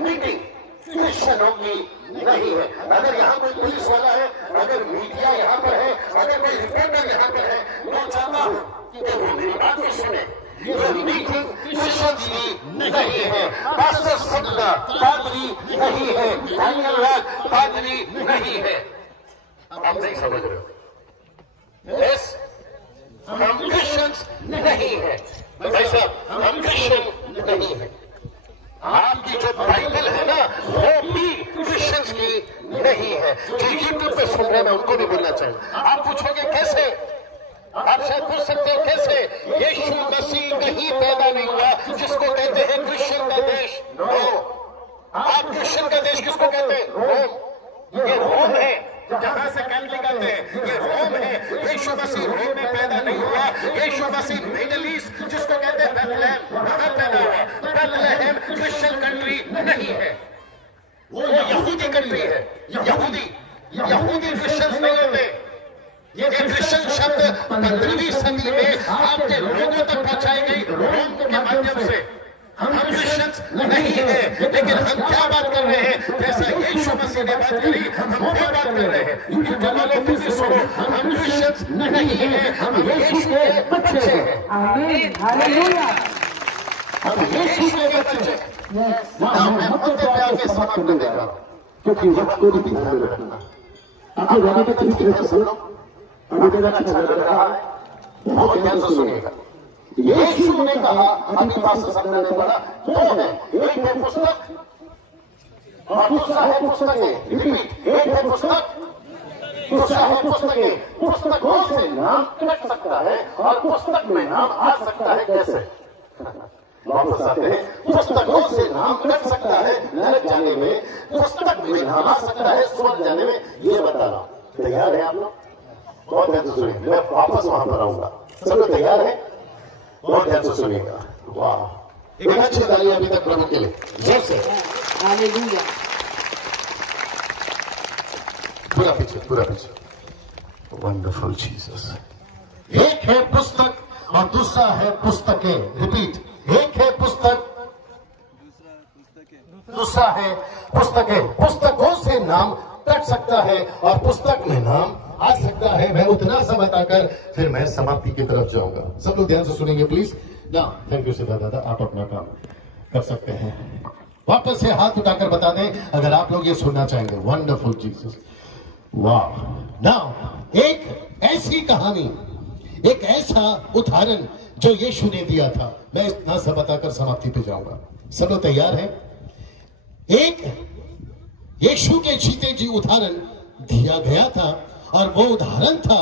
Meeting क्रिश्चियनों की नहीं है। अगर यहाँ कोई पुलिस वाला है, अगर मीडिया यहाँ पर है, अगर कोई रिपोर्टर यहाँ पर है, मैं चाहता हूँ कि वो मेरी बात को सुने। ये मीटिंग क्रिश्चियंस की नहीं है। पास्टर सत्ता पादरी नहीं है, डैनियल राज पादरी नहीं है। आप नहीं समझ रहे हो? यस, हम क्रिश्चियंस नहीं है भाई साहब, हम क्रिश्चियन नहीं है। आपकी जो बाइबल है ना, वो भी क्रिश्चियंस की नहीं है। जो यूट्यूब पे सुन रहे हैं, मैं उनको भी बोलना चाहिए। आप पूछोगे कैसे? आप शायद पूछ सकते हो कैसे? यीशु मसीह कहीं पैदा नहीं हुआ जिसको कहते हैं क्रिश्चियन का देश। आप क्रिश्चियन का देश किसको कहते हैं? रोम। ये रोम है जहां से कैथलिक आते हैं, ये रोम है। यीशु मसीह रोम में पैदा नहीं हुआ। यीशु मसीह मिडिल ईस्ट जिसको कहते हैं बेथलेहम, वहां पैदा हुआ। बेथलेहम क्रिश्चियन कंट्री नहीं है, वो यहूदी कंट्री है। यहूदी क्रिश्चियंस नहीं होते। ये क्रिश्चियन शब्द 15वीं सदी में आपके लोगों तक पहुंचाई गई रोम के माध्यम से। हम क्रिश्चियंस नहीं है, लेकिन हम क्या बात कर रहे हैं? जैसा यीशु मसीह ने बात करी, हम क्या बात कर रहे हैं? यूट्यूब वालों फिर से सुनो, हम क्रिश्चियंस नहीं है, हम यीशु के बच्चे हैं। आमीन, हालेलुया। हम यीशु के बच्चे हैं। मैं मुद्दे पे आके समाप्त कर दे रहा हूँ, क्योंकि वक्त को भी ध्यान में रखना। आपने जाने का तरीके से सुनो, अभी तक अच्छा लग रहा है, बहुत ध्यान से सुनिएगा। यीशु ने कहा, अभी पास्टर साहब ने पढ़ा, दो है, एक है पुस्तक और दूसरा है पुस्तकें। रिपीट, एक है पुस्तक, दूसरा है पुस्तकें। पुस्तकों से नाम कट सकता है और पुस्तक में नाम आ सकता है। कैसे? वापस आते हैं। पुस्तकों से नाम कट सकता है नरक जाने में, पुस्तक में नाम आ सकता है स्वर्ग जाने में। ये बता रहा हूं। तैयार है आप लोग? बहुत ध्यान से सुनिए, मैं वापस वहां पर आऊंगा। सब लोग तैयार है? बहुत ध्यान से सुनिएगा। वाह, एक अच्छी ताली अभी तक प्रभु के लिए, जोर से। हालेलुया। पूरा पीछे। Wonderful Jesus. एक है पुस्तक और दूसरा है पुस्तकें। रिपीट, एक है पुस्तक, दूसरा है पुस्तकें। पुस्तकों से नाम कट सकता है और पुस्तक में नाम आ सकता है। मैं उतना सा बताकर फिर मैं समाप्ति की तरफ जाऊंगा। सब लोग ध्यान से सुनेंगे प्लीज ना। थैंक यू सिद्धार्थ दादा, आप अपना काम कर सकते हैं। वापस से हाथ उठाकर बता दें अगर आप लोग ये सुनना चाहेंगे। वंडरफुल जीसस, वाह। नाउ एक ऐसी कहानी, एक ऐसा उदाहरण जो यीशु ने दिया था, मैं इतना सा बताकर समाप्ति पे जाऊंगा। सब लोग तैयार हैं? एक यीशु के जीते जी उदाहरण दिया गया था और वो उदाहरण था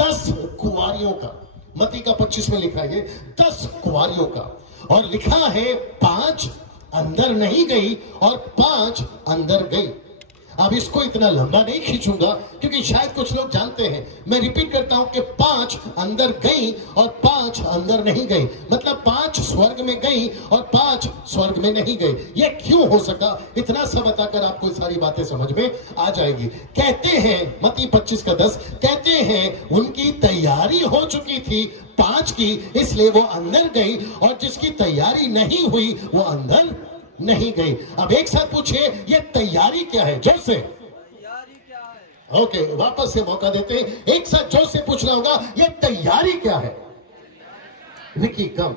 10 कुंवारियों का। मत्ती का 25 में लिखा है 10 कुंवारियों का, और लिखा है 5 अंदर नहीं गई और 5 अंदर गई। अब इसको इतना लंबा नहीं खींचूंगा क्योंकि शायद कुछ लोग जानते हैं। मैं रिपीट करता हूं कि 5 अंदर गई और 5 अंदर नहीं गई, मतलब 5 स्वर्ग में गई और 5 स्वर्ग में नहीं गई। ये क्यों हो सका? इतना सा बताकर आपको सारी बातें समझ में आ जाएगी। कहते हैं मत्ती 25 का 10, कहते हैं उनकी तैयारी हो चुकी थी 5 की, इसलिए वो अंदर गई, और जिसकी तैयारी नहीं हुई वो अंदर नहीं गई। अब एक साथ पूछिए, ये तैयारी क्या है? जोर से। तैयारी क्या है? ओके, वापस से मौका देते हैं। एक साथ जोर से पूछना होगा, ये तैयारी क्या है? विकी कम,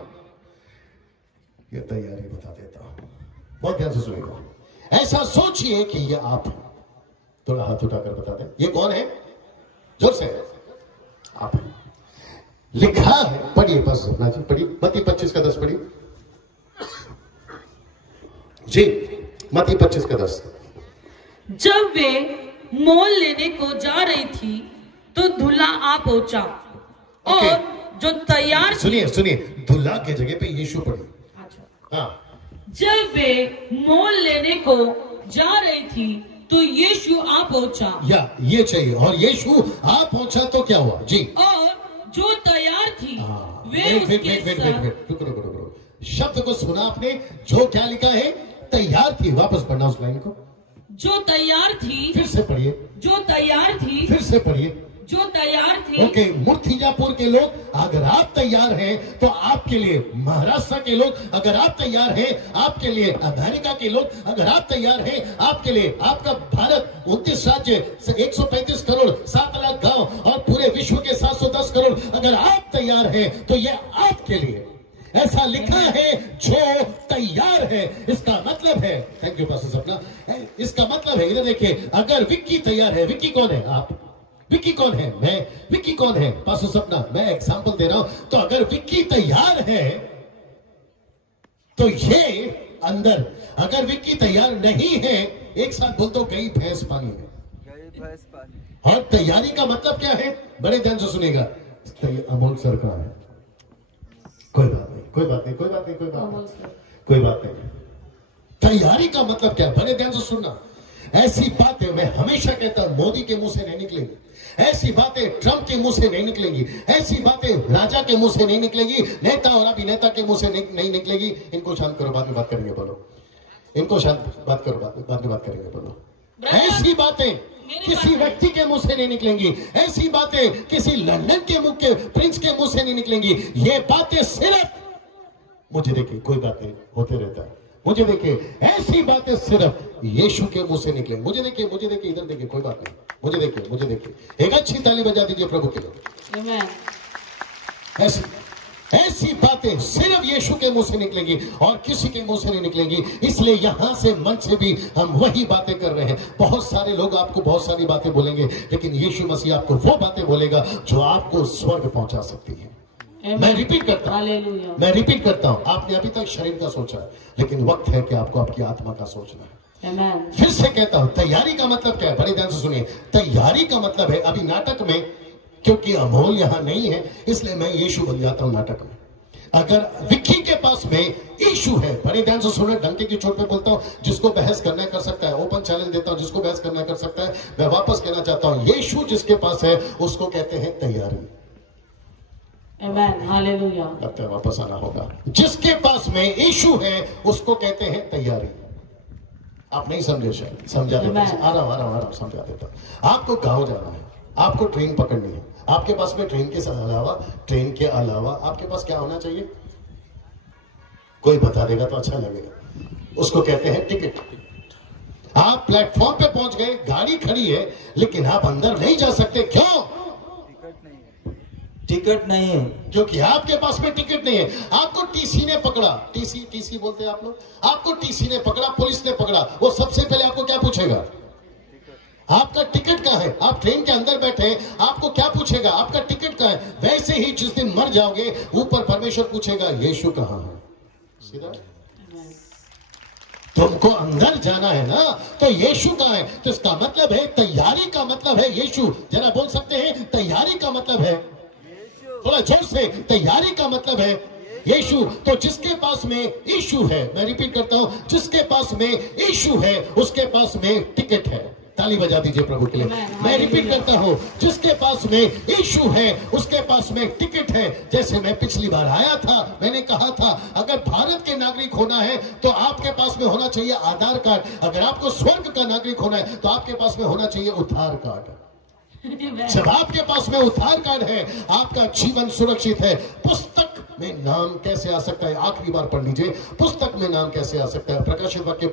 ये तैयारी बता देता हूं। बहुत ध्यान से सुनिएगा। ऐसा सोचिए कि ये आप, थोड़ा हाथ उठाकर बता दें, ये कौन है? जोर से। आप। लिखा है, पढ़िए बस अपना जी, पढ़िए मत्ती 25 का 10 पढ़िए जी। मत्ती 25 का 10। जब वे मोल लेने को जा रही थी तो दूल्हा आ पहुंचा, और जो तैयार, सुनिए, दूल्हा के जगह पे यीशु पढ़ी। हाँ। जब वे मोल लेने को जा रही थी तो यीशु आ पहुंचा, या ये चाहिए, और यीशु आ पहुंचा तो क्या हुआ जी? और जो तैयार थी वे वेट, उसके साथ। रुको। शब्द को सुना आपने? जो क्या लिखा है? तैयार थी। वापस पढ़ना उस लाइन को। जो तैयार थी, फिर से पढ़िए। जो तैयार थी, फिर से पढ़िए। जो तैयार थे। ओके, मूर्तिजापुर के लोग अगर आप तैयार हैं तो आपके लिए, महाराष्ट्र के लोग अगर आप तैयार हैं आपके लिए, अमेरिका के लोग अगर आप तैयार हैं आपके लिए, आपका भारत 29 राज्य 135 करोड़ 7 लाख गांव और पूरे विश्व के 710 करोड़ अगर आप तैयार हैं तो ये आपके लिए। ऐसा लिखा है जो तैयार है, इसका मतलब है, थैंक यू पास्टर सपना, इसका मतलब है, इधर देखिए, अगर विक्की तैयार है, विक्की कौन है? आप। विक्की कौन है? मैं। विक्की कौन है? पास्टर सपना। मैं एग्जांपल दे रहा हूं। तो अगर विक्की तैयार है तो ये अंदर, अगर विक्की तैयार नहीं है, एक साथ बोल तो गई भैंस पानी में। और तैयारी का मतलब क्या है? बड़े ध्यान से सुनेगा। अमोल सर का है, कोई बात नहीं, कोई बात नहीं, कोई बात नहीं, कोई बात नहीं, कोई बात नहीं। तैयारी का मतलब क्या है? बड़े ध्यान से सुनना। ऐसी बातें मैं हमेशा कहता हूं मोदी के मुंह से नहीं निकलेंगी, ऐसी बातें ट्रंप के मुंह से नहीं निकलेंगी, ऐसी बातें राजा के मुंह से नहीं निकलेगी, नेता और अभिनेता के मुंह से नहीं निकलेगी। इनको शांत करो, बाद में बात करेंगे, बोलो। इनको शांत बात करो, बाद में बात करेंगे, बोलो। ऐसी बातें किसी व्यक्ति के मुंह से नहीं निकलेंगी, ऐसी बातें किसी लंदन के मुंह के प्रिंस के मुंह से नहीं निकलेंगी। ये बातें सिर्फ, मुझे देखिए, कोई बात नहीं, होते रहता है, मुझे देखिए, ऐसी बातें सिर्फ यीशु के मुंह से निकलेंगी। मुझे देखिए, मुझे देखिए, इधर देखिए, कोई बात नहीं, मुझे देखिए, मुझे देखिए। एक अच्छी ताली बजा दीजिए प्रभु के लिए। ऐसी बातें सिर्फ यीशु के मुंह से निकलेंगी और किसी के मुंह से नहीं निकलेंगी। इसलिए यहां से मंच से भी हम वही बातें कर रहे हैं। बहुत सारे लोग आपको बहुत सारी बातें बोलेंगे, लेकिन यीशु मसीह आपको वो बातें बोलेगा जो आपको स्वर्ग पहुंचा सकती है। मैं रिपीट करता हूं, आपने अभी तक शरीर का सोचा है, लेकिन वक्त है कि आपको आपकी आत्मा का सोचना है। फिर से कहता हूं, तैयारी का मतलब क्या है? बड़े ध्यान से सुनिए। तैयारी का मतलब है, अभी नाटक में, क्योंकि अमोल यहां नहीं है इसलिए मैं यीशु बन जाता हूं नाटक में। अगर विक्की के पास में यीशु है, बड़े ध्यान से सुनो, डंके की चोट पे बोलता हूं, जिसको बहस करना कर सकता है, ओपन चैलेंज देता हूं, जिसको बहस करना कर सकता है। मैं वापस कहना चाहता हूं, यीशु जिसके पास है उसको कहते हैं तैयारी। लगता है वापस आना होगा। जिसके पास में यीशु है उसको कहते हैं तैयारी। आप नहीं समझे शायद, समझा देता हूं, आ रहा हूं, समझा देता हूं। आपको गांव जाना है, आपको ट्रेन पकड़नी है, आपके पास में ट्रेन के अलावा आपके पास क्या होना चाहिए? कोई बता देगा तो अच्छा लगेगा। उसको कहते हैं टिकट। आप प्लेटफॉर्म पे पहुंच गए, गाड़ी खड़ी है, लेकिन आप अंदर नहीं जा सकते। क्यों? टिकट नहीं है, क्योंकि आपके पास में टिकट नहीं है। आपको टीसी ने पकड़ा, टीसी बोलते हैं आप लोग, आपको टीसी ने पकड़ा, पुलिस ने पकड़ा, वो सबसे पहले आपको क्या पूछेगा? आपका टिकट कहां है? आप ट्रेन के अंदर बैठे हैं, आपको क्या पूछेगा? आपका टिकट कहां है? वैसे ही जिस दिन मर जाओगे, ऊपर परमेश्वर पूछेगा यीशु कहां है? सीधा तुमको अंदर जाना है ना, तो यीशु कहां है? तो इसका मतलब है, तैयारी का मतलब है यीशु। जरा बोल सकते हैं, तैयारी का मतलब है, थोड़ा जोर से, तैयारी का मतलब है यीशु। तो जिसके पास में यीशु है, मैं रिपीट करता हूं, जिसके पास में यीशु है उसके पास में टिकट है। ताली बजा दीजिए प्रभु के लिए। मैं रिपीट करता हूं, जिसके पास में यीशु है उसके पास में टिकट है। जैसे मैं पिछली बार आया था, मैंने कहा था, अगर भारत के नागरिक होना है तो आपके पास में होना चाहिए आधार कार्ड। अगर आपको स्वर्ग का नागरिक होना है तो आपके पास में होना चाहिए उद्धार कार्ड। जब आपके पास में उद्धार कार्ड है, आपका जीवन सुरक्षित है। पुस्तक में नाम कैसे आ सकता है? आखिरी बार पढ़ लीजिए, पुस्तक में नाम कैसे आ सकता है? प्रकाशित वाक्य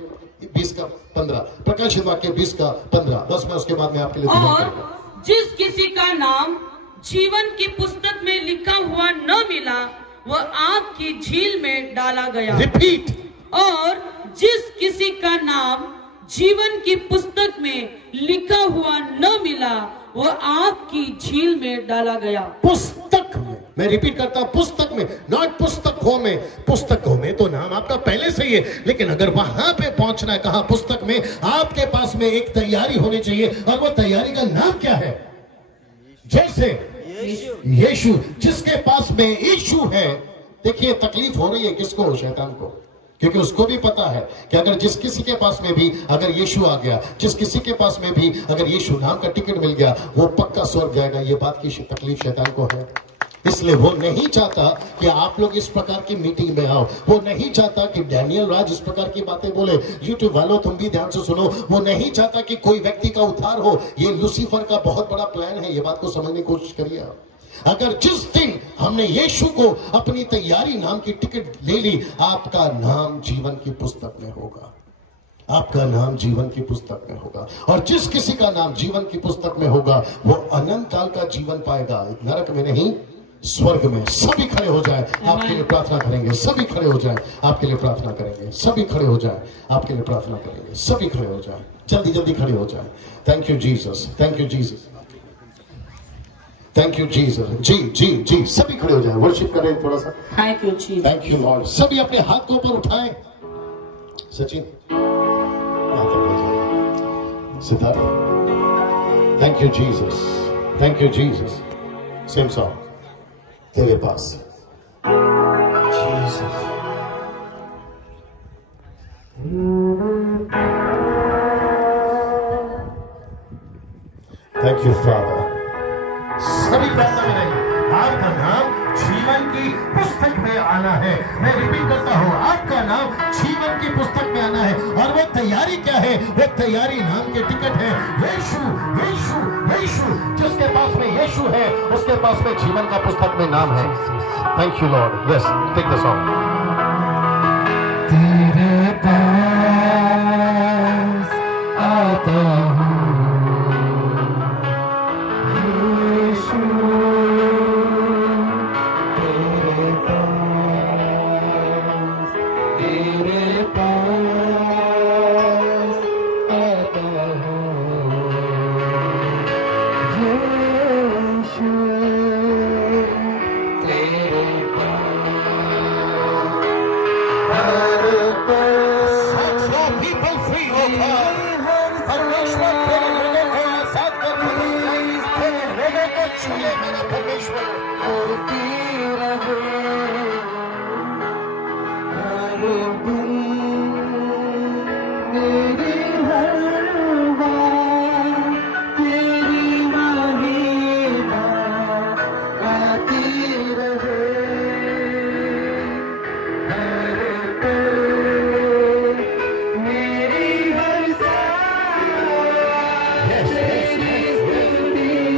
20:15, प्रकाशित वाक्य 20:15। बस मैं उसके बाद में आपके लिए और जिस किसी का नाम जीवन की पुस्तक में लिखा हुआ न मिला, वह आग की झील में डाला गया। रिपीट। और जिस किसी का नाम जीवन की पुस्तक में लिखा हुआ न मिला, वह आग की झील में डाला गया। पुस्तक में, मैं रिपीट करता हूं, पुस्तक में, नॉट पुस्तकों में। पुस्तकों में तो नाम आपका पहले से ही है, लेकिन अगर वहां पे पहुंचना है, कहां? पुस्तक में। आपके पास में एक तैयारी होनी चाहिए, और वो तैयारी का नाम क्या है? जैसे यीशु। जिसके पास में यीशु है, देखिए तकलीफ हो रही है किसको? शैतान को, क्योंकि उसको भी पता है कि अगर जिस किसी के पास में भी अगर यीशु आ गया, जिस किसी के पास में भी अगर यीशु नाम का टिकट मिल गया, वो पक्का स्वर्ग जाएगा। ये बात की तकलीफ शैतान को है। इसलिए वो नहीं चाहता कि आप लोग इस प्रकार की मीटिंग में आओ। वो नहीं चाहता कि डैनियल राज इस प्रकार की बातें बोले। यूट्यूब वालों तुम भी ध्यान से सुनो, वो नहीं चाहता कि कोई व्यक्ति का उद्धार हो। ये लूसीफर का बहुत बड़ा प्लान है, ये बात को समझने की कोशिश करिए आप। अगर जिस दिन हमने यीशु को अपनी तैयारी नाम की टिकट ले ली, आपका नाम जीवन की पुस्तक में होगा। आपका नाम जीवन की पुस्तक में होगा, और जिस किसी का नाम जीवन की पुस्तक में होगा वो अनंत काल का जीवन पाएगा, नरक में नहीं स्वर्ग में। सभी खड़े हो जाए, आपके लिए प्रार्थना करेंगे। सभी खड़े हो जाए, आपके लिए प्रार्थना करेंगे। सभी खड़े हो जाए, आपके लिए प्रार्थना करेंगे। सभी खड़े हो जाए, जल्दी जल्दी खड़े हो जाए। Thank you Jesus, thank you Jesus, thank you Jesus. जी जी जी, सभी खड़े हो जाए, वर्शिप करें थोड़ा सा। Thank you Jesus, thank you Lord. सभी अपने हाथ को ऊपर उठाएं। Sachin, Sitara, thank you Jesus, thank you Jesus. Same song तेरे पास जीसस। Thank you Father. सभी प्रार्थना करेंगे। आपका नाम जीवन की पुस्तक में आना है। मैं रिपीट करता हूँ, आपका नाम जीवन की पुस्तक में आना है। और वो तैयारी क्या है? वो तैयारी नाम के टिकट है यीशु, यीशु, यीशु। जिसके पास में यीशु है उसके पास में जीवन का पुस्तक में नाम है। Thank you Lord. Yes, take the song. तेरे पास आता हूँ यीशु, तेरे पास आता हूँ यीशु, तेरे पीपल फ्री होगा। परमेश्वर तेरे लोगों को आजाद करने तेरे लोगों को छूए मेरा परमेश्वर।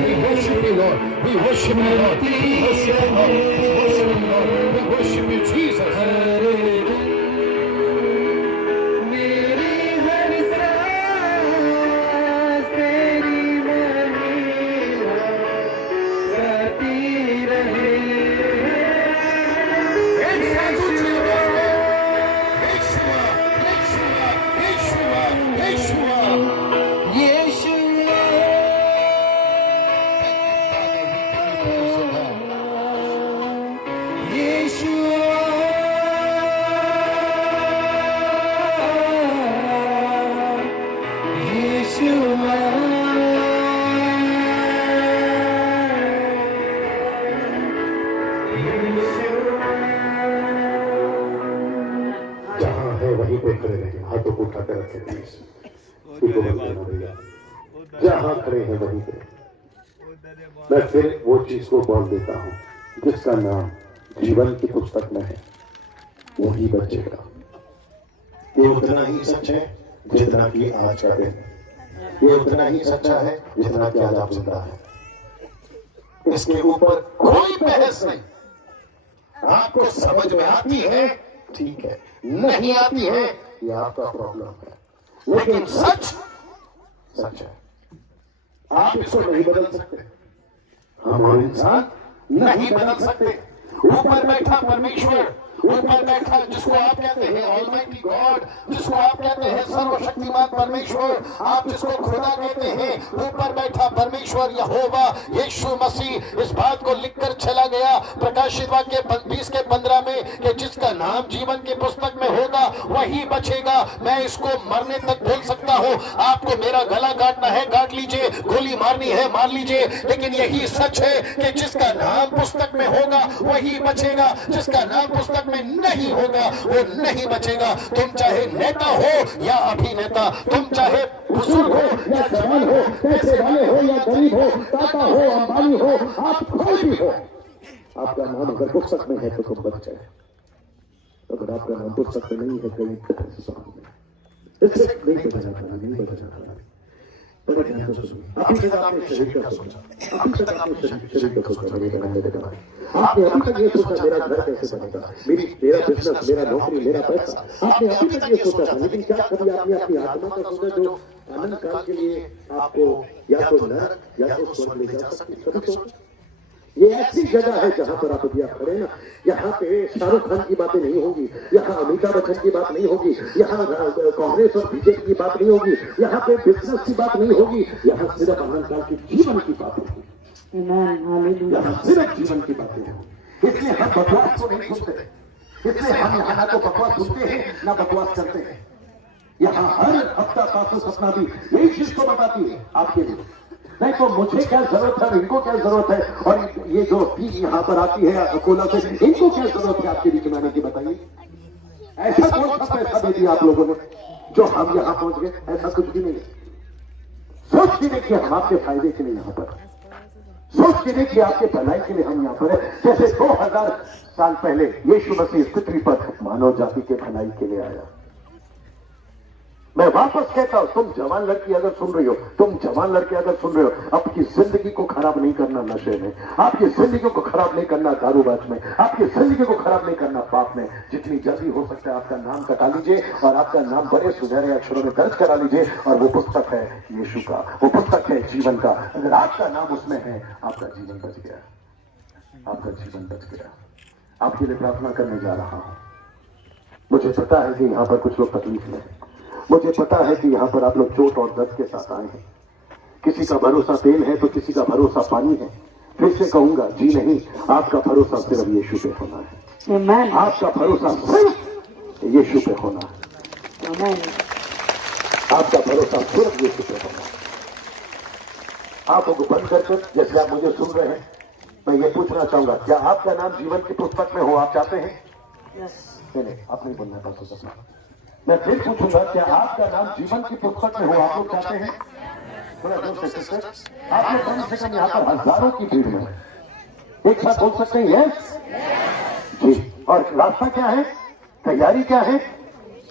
We worship you, Lord. We worship you, Lord. We worship you, Lord. We worship you, Jesus. मेरी हर सांस तेरी महिमा गाती रहे। एक साथ ऊंची आवाज में, यीशुआ, यीशुआ, यीशुआ, यीशुआ। यीशु जहाँ है वहीं पे खड़े रहिए, हाथों को उठा कर रखें प्लीज। जहाँ खड़े हैं वहीं पे। मैं फिर वो चीज को बोल देता हूँ, जिसका नाम जीवन की पुस्तक में है वही बचेगा। ये उतना ही सच है जितना कि आज का दिन, ये उतना ही सच्चा है जितना कि आज आप जिंदा है। इसके ऊपर कोई बहस नहीं। आपको समझ में आती है ठीक है, नहीं आती है ये आपका प्रॉब्लम है, लेकिन सच सच है। आप इसको नहीं बदल सकते, हम और इंसान नहीं बदल सकते। ऊपर बैठा परमेश्वर, ऊपर बैठा जिसको आप कहते हैं ऑलमाइटी गॉड, जिसको आप कहते हैं सर्वशक्तिमान परमेश्वर, आप जिसको खुदा कहते हैं, ऊपर बैठा परमेश्वर यहोवा यीशु मसीह इस बात को लिखकर चला गया प्रकाशित वाक्य 20:15 में कि जिसका नाम जीवन की पुस्तक में होगा वही बचेगा। मैं इसको मरने तक बोल सकता हूँ, आपको मेरा गला काटना है काट लीजिए, गोली मारनी है मार लीजिए, लेकिन यही सच है कि जिसका नाम पुस्तक में होगा वही बचेगा, जिसका नाम पुस्तक में नहीं होगा वो नहीं बचेगा। तुम चाहे नेता हो या अभिनेता, तुम चाहे बुजुर्ग हो या जवान हो, पैसे वाले हो या गरीब हो, टाटा हो अंबानी हो, आप कोई भी हो, आपका नाम अगर पुस्तक में है तो तुम बच गए, अगर आपका नाम पुस्तक में नहीं है कहीं तरह से सामने इससे नहीं बचा जाता, नहीं बचा जाता। अभी तक आपने शरीर का सोचा, अभी तक आपने शरीर का सोचा, आपने अभी तक ये सोचा मेरा घर कैसे बनेगा, मेरा बिजनेस, मेरा नौकरी, मेरा पैसा, आपने अभी तक ये सोचा था। लेकिन क्या कभी आपने अपनी आत्मा का सोचा जो अनंत काल के लिए आपको या तो नरक या तो स्वर्ग ले जा सकती? कभी सोचा? ये ऐसी जगह है जहां पर आप अभी खड़े ना, यहाँ पे शाहरुख खान की बातें नहीं होगी, यहाँ अमिताभ बच्चन की बात नहीं होगी, यहाँ कांग्रेस और बीजेपी की बात नहीं होगी, यहाँ पे बिजनेस की बात नहीं होगी, यहाँ सिर्फ अनंत काल की जीवन की बातें होगी, यहाँ सिर्फ जीवन की बातें होगी। इसलिए हम बकवास को नहीं सुनते, इसलिए हम यहाँ ना तो बकवास सुनते हैं ना बकवास करते हैं। यहाँ हर हफ्ता पास सपना भी यही चीज को बताती है आपके लिए, नहीं तो मुझे क्या जरूरत है, इनको क्या जरूरत है, और ये जो टीम यहाँ पर आती है अकोला से, इनको क्या जरूरत है आपके बीच में आने की? बताइए, ऐसा कौन सा पैसा दे दिया आप लोगों ने जो हम यहाँ पहुंच गए? ऐसा कुछ भी नहीं है। सोच के देखिए, हम आपके फायदे के लिए यहाँ पर, सोच के देखिए आपके भलाई के लिए हम यहाँ पर है। जैसे 2000 साल पहले यीशु मसीह इस पृथ्वी पर मानव जाति के भलाई के लिए आया। मैं वापस कहता हूं, तुम जवान लड़की अगर सुन रही हो, तुम जवान लड़के अगर सुन रहे हो, आपकी जिंदगी को खराब नहीं करना नशे में, आपकी जिंदगी को खराब नहीं करना दारूबाज में, आपकी जिंदगी को खराब नहीं करना पाप में। जितनी जल्दी हो सकता है आपका नाम कटा लीजिए और आपका नाम बड़े सुनहरे अक्षरों में दर्ज करा लीजिए, और वो पुस्तक है यीशु का, वो पुस्तक है जीवन का। अगर आपका नाम उसमें है, आपका जीवन बच गया, आपका जीवन बच गया। आपके लिए प्रार्थना करने जा रहा हूं। मुझे पता है कि यहाँ पर कुछ लोग तकलीफ में हैं, मुझे पता है कि यहाँ पर आप लोग चोट और दर्द के साथ आए हैं। किसी का भरोसा तेल है तो किसी का भरोसा पानी है। फिर से कहूंगा, जी नहीं, आपका भरोसा सिर्फ यीशु पे होना है। आपका भरोसा सिर्फ यीशु पे होना है। आपका भरोसा सिर्फ यीशु पे होना है। आंखों को बंद कर जैसे आप मुझे सुन रहे हैं, मैं ये पूछना चाहूंगा, क्या आपका नाम जीवन की पुस्तक में हो? आप चाहते हैं? नहीं, आप नहीं बोलना है। मैं फिर पूछूंगा, क्या आपका नाम जीवन की पुस्तक में हो? आप लोग चाहते हैं? थोड़ा जोर से आप लोग कम से कम यहाँ पर हजारों की भीड़ में एक साथ बोल सकते हैं यस जी। और रास्ता क्या है, तैयारी क्या है?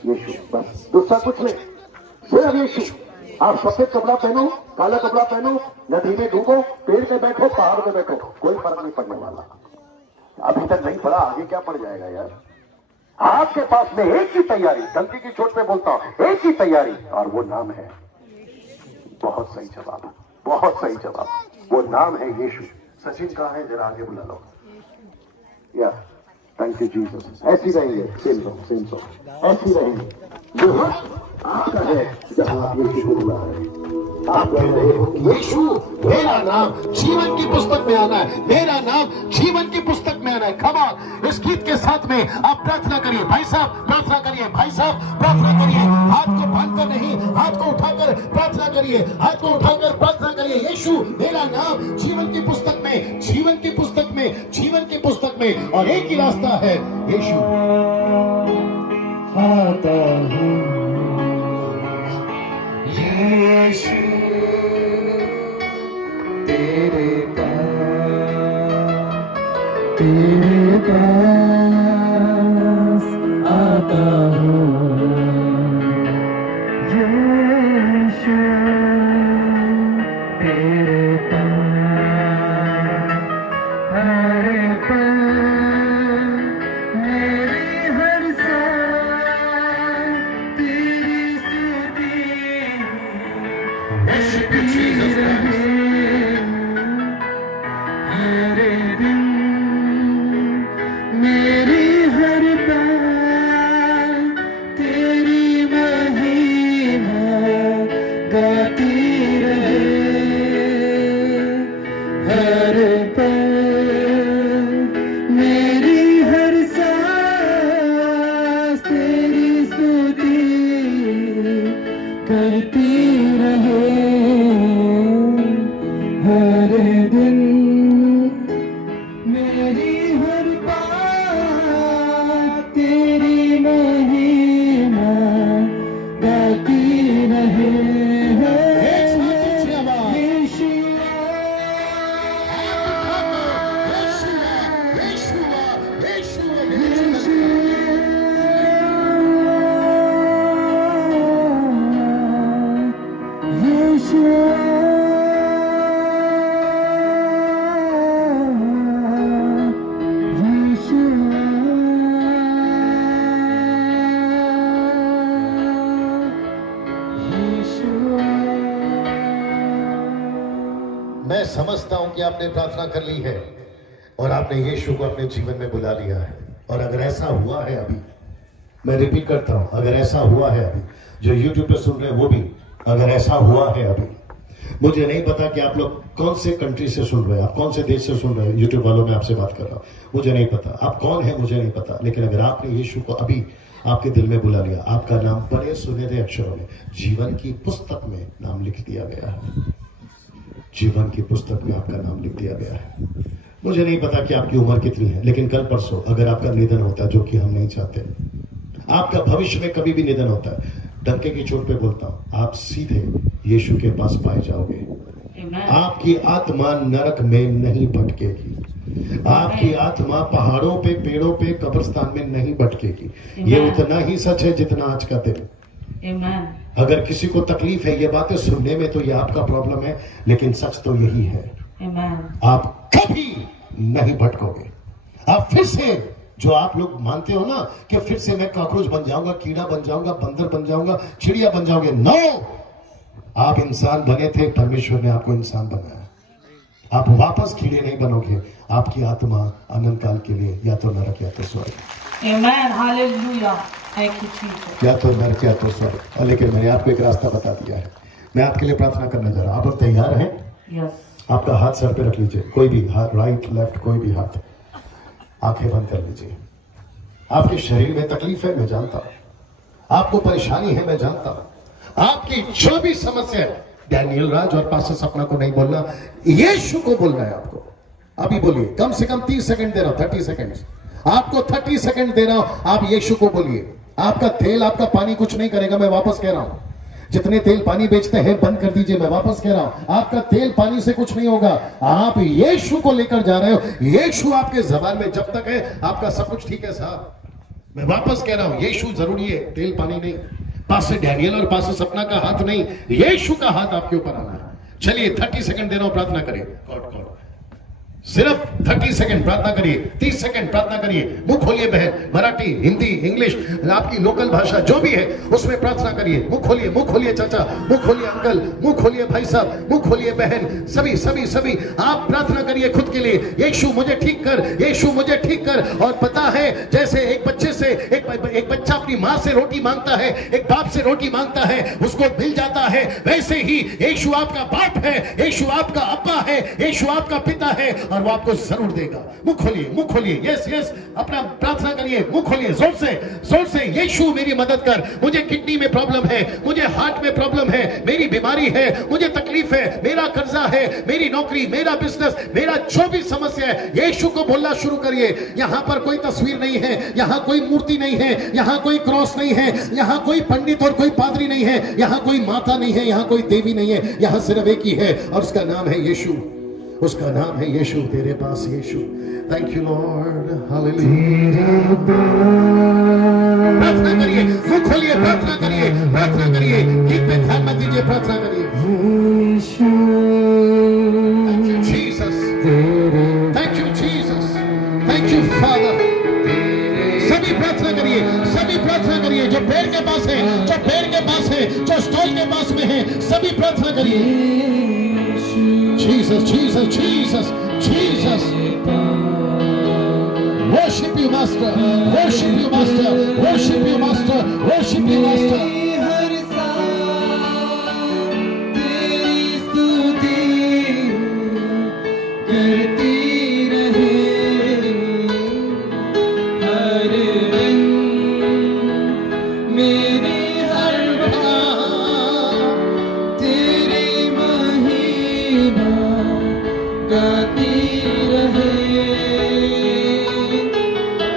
यीशु, बस दूसरा कुछ नहीं, सिर्फ यीशु। आप सफेद कपड़ा पहनो, काला कपड़ा पहनो, नदी में डूबो, पेड़ पे बैठो, पहाड़ पे बैठो, कोई फर्क नहीं पड़ने वाला। अभी तक नहीं पड़ा, आगे क्या पड़ जाएगा यार। आपके पास में एक ही तैयारी, गलती की चोट पे बोलता हूं, एक ही तैयारी, और वो नाम है, बहुत सही जवाब, बहुत सही जवाब, वो नाम है यीशु। सचिन कहाँ है, जरा आगे बुला लो। या थैंक यू जीसस। ऐसी रहेंगे, सेम सो ऐसी रहेंगे। जो आपका है जहां आप यीशु को बुला रहे हैं, आप कह रहे हो यीशु मेरा नाम जीवन की पुस्तक में आना है, मेरा नाम जीवन की पुस्तक में आना है। कम ऑन, इस गीत के साथ में आप प्रार्थना करिए। भाई साहब प्रार्थना करिए, भाई साहब प्रार्थना करिए। हाथ को बांधकर नहीं, हाथ को उठाकर प्रार्थना करिए, हाथ को उठाकर प्रार्थना करिए। यीशु मेरा नाम जीवन की पुस्तक में, जीवन की पुस्तक में, जीवन की पुस्तक में। और एक ही रास्ता है, यीशु आता हूँ, यीशु तेरे पास आता हूँ, यीशु तेरे पास हर पल मेरी हर सांस तेरी स्तुति हर दिन मेरी हर बात तेरी महिमा गाती रहे, हर पल मेरी हर सांस तेरी स्तुति करती रहे, हर दिन मेरी हर बात तेरी महिमा गाती रहे। मैं समझता हूं कि आपने प्रार्थना कर ली है और आपने यीशु को अपने जीवन में बुला लिया है। और अगर ऐसा हुआ है अभी, मैं रिपीट करता हूं, अगर ऐसा हुआ है अभी, जो यूट्यूब पे सुन रहे हैं वो भी, अगर ऐसा हुआ है अभी, मुझे नहीं पता कि आप लोग कौन से कंट्री से सुन रहे हैं, आप कौन से देश से सुन रहे हैं। यूट्यूब वालों में आपसे बात कर रहा हूं, मुझे नहीं पता आप कौन है, मुझे नहीं पता, लेकिन अगर आपने यीशु को अभी आपके दिल में बुला लिया, आपका नाम बड़े सुनहरे अक्षरों में जीवन की पुस्तक में नाम लिख दिया गया है। जीवन की पुस्तक में आपका नाम लिख दिया गया है। मुझे नहीं पता कि आपकी उम्र कितनी है, लेकिन कल परसों अगर आपका निधन होता है, जो कि हम नहीं चाहते, आपका भविष्य में कभी भी निधन होता है, डंके की चोट पे बोलता हूं, आप सीधे यीशु के पास पाए जाओगे। आपकी आत्मा नरक में नहीं भटकेगी, आपकी आत्मा पहाड़ों पे, पेड़ों पे, कब्रिस्तान में नहीं भटकेगी। ये उतना ही सच है जितना आज का दिन। अगर किसी को तकलीफ है ये बातें सुनने में, तो ये आपका प्रॉब्लम है, लेकिन सच तो यही है, आप कभी नहीं भटकोगे। आप फिर से, जो आप लोग मानते हो ना कि फिर से मैं कॉकरोच बन जाऊंगा, कीड़ा बन जाऊंगा, बंदर बन जाऊंगा, चिड़िया बन जाओगे, नो, आप इंसान बने थे, परमेश्वर ने आपको इंसान बनाया। आप वापस कीड़े नहीं बनोगे, आपकी आत्मा अनंत काल के लिए या तो नरक या तो स्वर्ग, या तो नरक या तो स्वर्ग। लेकिन मैंने आपको एक रास्ता बता दिया है। मैं आपके लिए प्रार्थना करने जा रहा हूं, आप लोग तैयार हैं? आपका हाथ सर पे रख लीजिए, कोई भी हाथ, राइट लेफ्ट कोई भी हाथ, आंखें बंद कर लीजिए। आपके शरीर में तकलीफ है, मैं जानता हूं, आपको परेशानी है, मैं जानता हूं, आपकी जो भी समस्या है, डैनियल राज और पास्टर सपना को नहीं बोलना, यीशु को बोलना है आपको। अभी बोलिए, कम से कम 30 सेकंड दे रहा हूं, 30 सेकंड, आपको 30 सेकंड दे रहा हूं, आप यीशु को बोलिए। आपका तेल, आपका पानी कुछ नहीं करेगा, मैं वापस कह रहा हूं। जितने तेल पानी बेचते हैं बंद कर दीजिए, मैं वापस कह रहा हूं, आपका तेल पानी से कुछ नहीं होगा। आप यीशु को लेकर जा रहे हो, यीशु आपके जबान में जब तक है, आपका सब कुछ ठीक है साहब। मैं वापस कह रहा हूं, यीशु जरूरी है, तेल पानी नहीं। पास्टर डैनियल और पास्टर सपना का हाथ नहीं, यीशु का हाथ आपके ऊपर आना है। चलिए 30 सेकंड दे रहा हूं, प्रार्थना करिए। गॉड सिर्फ 30 सेकंड प्रार्थना करिए, 30 सेकंड प्रार्थना करिए। मुंह खोलिए बहन, मराठी, हिंदी, इंग्लिश, आपकी लोकल भाषा जो भी है उसमें प्रार्थना करिए। मुंह खोलिए चाचा, मुंह खोलिए अंकल, मुंह खोलिए भाई साहब, मुंह खोलिए बहन, सभी सभी सभी आप प्रार्थना करिए खुद के लिए। यीशु मुझे ठीक कर, यीशु मुझे ठीक कर। और पता है, जैसे एक बच्चे से एक बच्चा अपनी माँ से रोटी मांगता है, एक बाप से रोटी मांगता है, उसको मिल जाता है, वैसे ही यीशु आपका बाप है, यीशु आपका अब्बा है, यीशु आपका पिता है, और वो आपको जरूर देगा। मुंह खोलिए, यस यस, अपना प्रार्थना करिए, मुंह खोलिए जोर से। यीशु मेरी मदद कर, मुझे किडनी में प्रॉब्लम है, मुझे हार्ट में प्रॉब्लम है, मेरी बीमारी है, मुझे तकलीफ है, मेरा कर्जा है, मेरी नौकरी, मेरा बिजनेस, मेरा जो भी समस्या है, यीशु को बोलना शुरू करिए। यहां पर कोई तस्वीर नहीं है, यहां कोई मूर्ति नहीं है, यहां कोई क्रॉस नहीं है, यहां कोई पंडित और कोई पादरी नहीं है, यहां कोई माता नहीं है, यहां कोई देवी नहीं है, यहां सिर्फ एक ही है और उसका नाम है यीशु। उसका नाम है यीशु। तेरे पास यीशु। Thank you Lord, hallelujah. प्रार्थना करिए, मुंह खोलिए, प्रार्थना करिए, गीत पे ध्यान मत दीजिए, प्रार्थना करिए। Thank you Jesus, thank you Jesus, thank you Father. सभी प्रार्थना करिए, जो पेड़ के पास है, जो स्टॉल के पास में है, सभी प्रार्थना करिए। Jesus, Jesus, Jesus, Jesus. Worship you, Master. Worship you, Master. Worship you, Master. Worship you, Master. हर सांस तेरी स्तुति करती रहे, हर दिन मेरी हर बात तेरी महिमा गाती रहे,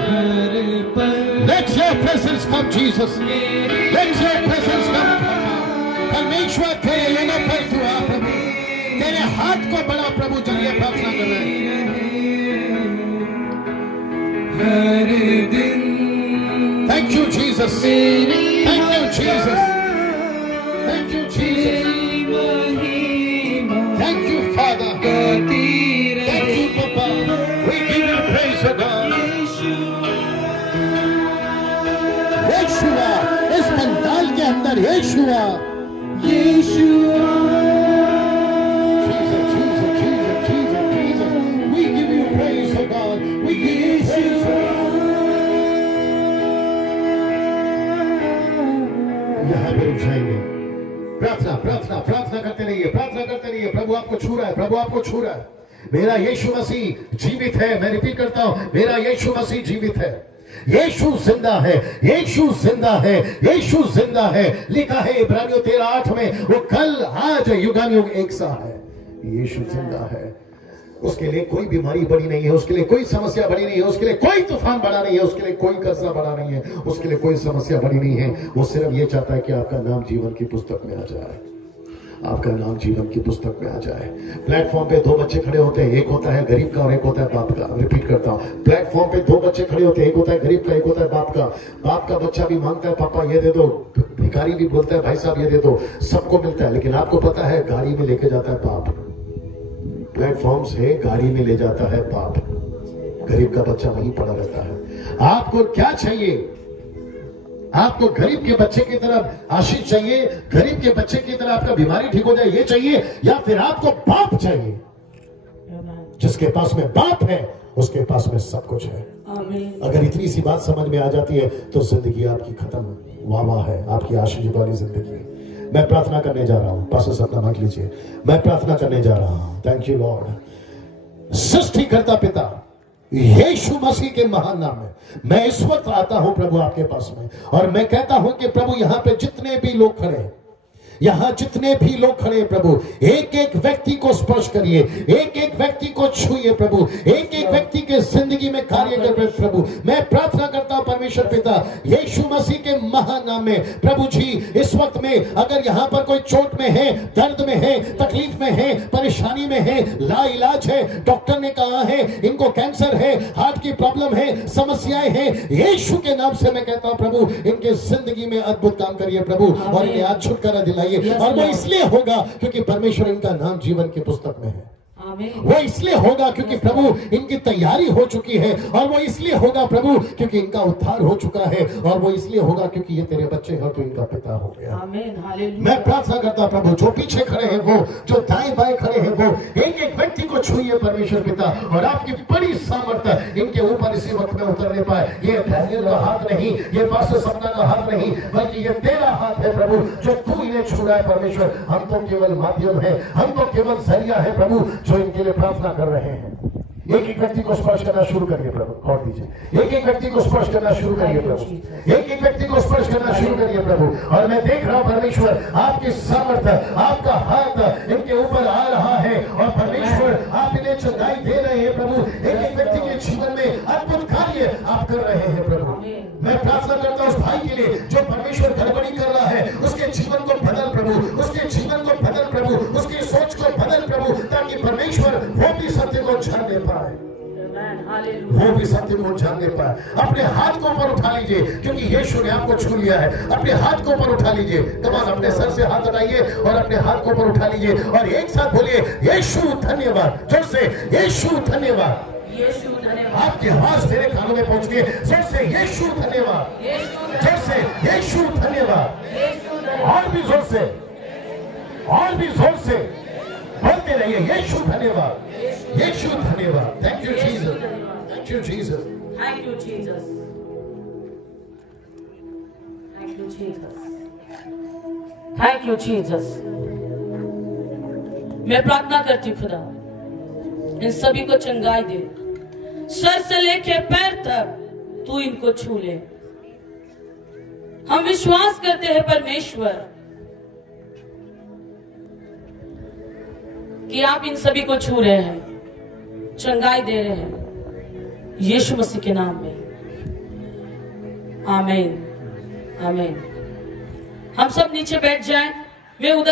हर पल। Let your presence come, Jesus. Let your presence come. परमेश्वर तेरे लोगों पर दुआ प्रभु, तेरे हाथ को बड़ा प्रभु जरिए प्रार्थना कर रहे हैं। हर दिन Thank you, Jesus. Thank you, Jesus. Thank you, Jesus. Thank you, Father. Thank you, Papa. We give you praise, O God. यीशुआ, इस पंडाल के अंदर यीशुआ, यीशु Jesus, Jesus, यहाँ पे रुक जाएंगे। प्रार्थना प्रार्थना प्रार्थना करते रहिए, प्रार्थना करते रहिए। प्रभु आपको छू रहा है, प्रभु आपको छू रहा है। मेरा यीशु मसीह जीवित है। मैं रिपीट करता हूं, मेरा यीशु मसीह जीवित है। यीशु जिंदा है, यीशु जिंदा है, यीशु जिंदा है। लिखा है इब्रानियों 13:8 में, वो कल आज युगानुयुग एक सा है। यीशु जिंदा है। उसके लिए कोई बीमारी बड़ी नहीं है, उसके लिए कोई समस्या बड़ी नहीं है, उसके लिए कोई तूफान बड़ा नहीं है, उसके लिए कोई कर्जा बड़ा नहीं है, उसके लिए कोई समस्या बड़ी नहीं है। वो सिर्फ ये चाहता है कि आपका नाम जीवन की पुस्तक में आ जाए, आपका नाम जीवन की पुस्तक में आ जाए। प्लेटफॉर्म पे दो बच्चे खड़े होते हैं, एक होता है गरीब का और एक होता है बाप का। रिपीट करता हूं, प्लेटफॉर्म पे दो बच्चे खड़े होते हैं, एक होता है गरीब का, एक होता है बाप का। बाप का बच्चा भी मांगता है पापा ये दे दो, भिखारी भी बोलता है भाई साहब ये दे दो, सबको मिलता है। लेकिन आपको पता है गाड़ी में लेके जाता है बाप, प्लेटफॉर्म से गाड़ी में ले जाता है बाप, गरीब का बच्चा वहीं पड़ा रहता है। आपको क्या चाहिए? आपको गरीब के बच्चे की तरफ आशीष चाहिए, गरीब के बच्चे की तरह आपका बीमारी ठीक हो जाए ये चाहिए, या फिर आपको बाप चाहिए? जिसके पास में बाप है उसके पास में सब कुछ है। अगर इतनी सी बात समझ में आ जाती है तो जिंदगी आपकी खत्म, वाह वाह है, आपकी आशीष वाली जिंदगी। मैं प्रार्थना करने जा रहा हूं, पास अपना माइक लीजिए। मैं प्रार्थना करने जा रहा हूं। Thank you Lord. सृष्टिकर्ता पिता यीशु मसीह के महान नाम में मैं इस वक्त आता हूं प्रभु आपके पास में, और मैं कहता हूं कि प्रभु यहां पे जितने भी लोग खड़े हैं, यहां जितने भी लोग खड़े हैं प्रभु, एक एक व्यक्ति को स्पर्श करिए, एक एक व्यक्ति को छूइए प्रभु, एक एक व्यक्ति के जिंदगी में कार्य कर प्रभु। मैं प्रार्थना करता हूं परमेश्वर पिता यीशु मसीह के महान नाम में प्रभु जी, इस वक्त में अगर यहां पर कोई चोट में है, दर्द में है, तकलीफ में है, परेशानी में है, लाइलाज है, डॉक्टर ने कहा है इनको कैंसर है, हार्ट की प्रॉब्लम है, समस्याएं हैं, यीशु के नाम से मैं कहता हूं प्रभु इनके जिंदगी में अद्भुत काम करिए प्रभु, और इन्हें आज छुटकारा दिलाइए। और वो इसलिए होगा क्योंकि परमेश्वर इनका नाम जीवन की पुस्तक में है। वो इसलिए होगा क्योंकि प्रभु इनकी तैयारी हो चुकी है, और वो इसलिए होगा प्रभु क्योंकि इनका उद्धार हो चुका है, और वो इसलिए होगा क्योंकि ये तेरे बच्चे हैं तो इनका पिता हो गया। मैं प्रार्थना करता प्रभु जो पीछे खड़े हैं वो, जो दाएं बाएं खड़े हैं वो, एक एक व्यक्ति को छूइए परमेश्वर पिता, और आपकी बड़ी सामर्थ्य इनके ऊपर इसी वक्त में उतरने पाए। ये डैनियल का हाथ नहीं, ये पास्टर सपना का हाथ नहीं, बल्कि ये तेरा हाथ है प्रभु, जो तू इन्हें छू रहा है परमेश्वर। हम तो केवल माध्यम है, हम तो केवल जरिया है प्रभु, जो इनके लिए प्रार्थना कर रहे हैं। एक एक व्यक्ति को स्पर्श करना शुरू करिए प्रभु, खोल दीजिए। एक एक व्यक्ति को स्पर्श करना शुरू करिए प्रभु, एक एक व्यक्ति को स्पर्श करना शुरू करिए प्रभु। और मैं देख रहा हूं परमेश्वर आपकी सामर्थ्य, आपका हाथ इनके ऊपर आ रहा है, और परमेश्वर आप इन्हें चंगाई दे रहे हैं प्रभु। एक एक व्यक्ति के जीवन में अद्भुत कार्य आप कर रहे हैं प्रभु। मैं प्रार्थना करता हूं उस भाई के लिए जो परमेश्वर गड़बड़ी कर रहा है, उसके जीवन को बदल प्रभु, उसके जीवन को बदल प्रभु, उसकी सोच को बदल प्रभु, ताकि परमेश्वर वो भी सत्य को जानने पाए, वो भी सत्य को जानने पाए। अपने हाथ को ऊपर उठा लीजिए क्योंकि यीशु ने आपको छू लिया है। अपने हाथ को ऊपर उठा लीजिए, कमान अपने सर से हाथ हटाइए और अपने हाथ को ऊपर उठा लीजिए, और एक साथ बोलिए यीशु धन्यवाद, जोर से यीशु धन्यवाद। आपकी आवाज मेरे कानों में पहुंचती है, जोर से यीशु धन्यवाद, जोर से यीशु धन्यवाद, और भी जोर से, और भी जोर से बोलते रहिए यीशु धन्यवाद, यीशु धन्यवाद। Thank you Jesus, thank you Jesus, thank you Jesus, thank you Jesus, thank you Jesus. मैं प्रार्थना करती खुदा इन सभी को चंगाई दे, सर से लेके पैर तक तू इनको छू ले। हम विश्वास करते हैं परमेश्वर कि आप इन सभी को छू रहे हैं, चंगाई दे रहे हैं यीशु मसीह के नाम में। आमीन, आमीन। हम सब नीचे बैठ जाएं। मैं उधर